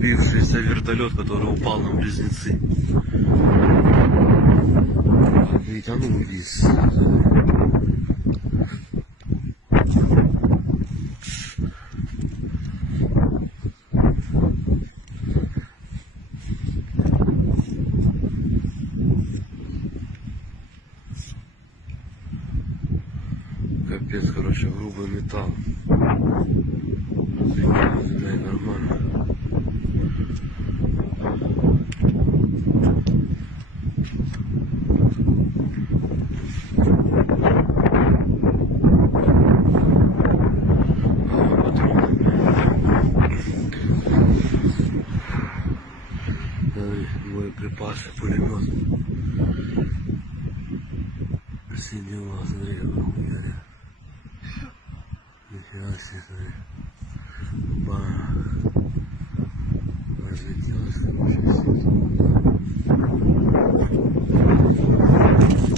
разбившийся вертолет, который упал на Близнецы. И тянул вниз. Капец, короче, грубый металл. Нормально. Боеприпасы, пулемет. Сидела, смотри, как хуярит. Нифига себе, смотри. Ба. Разлетелась, короче, все.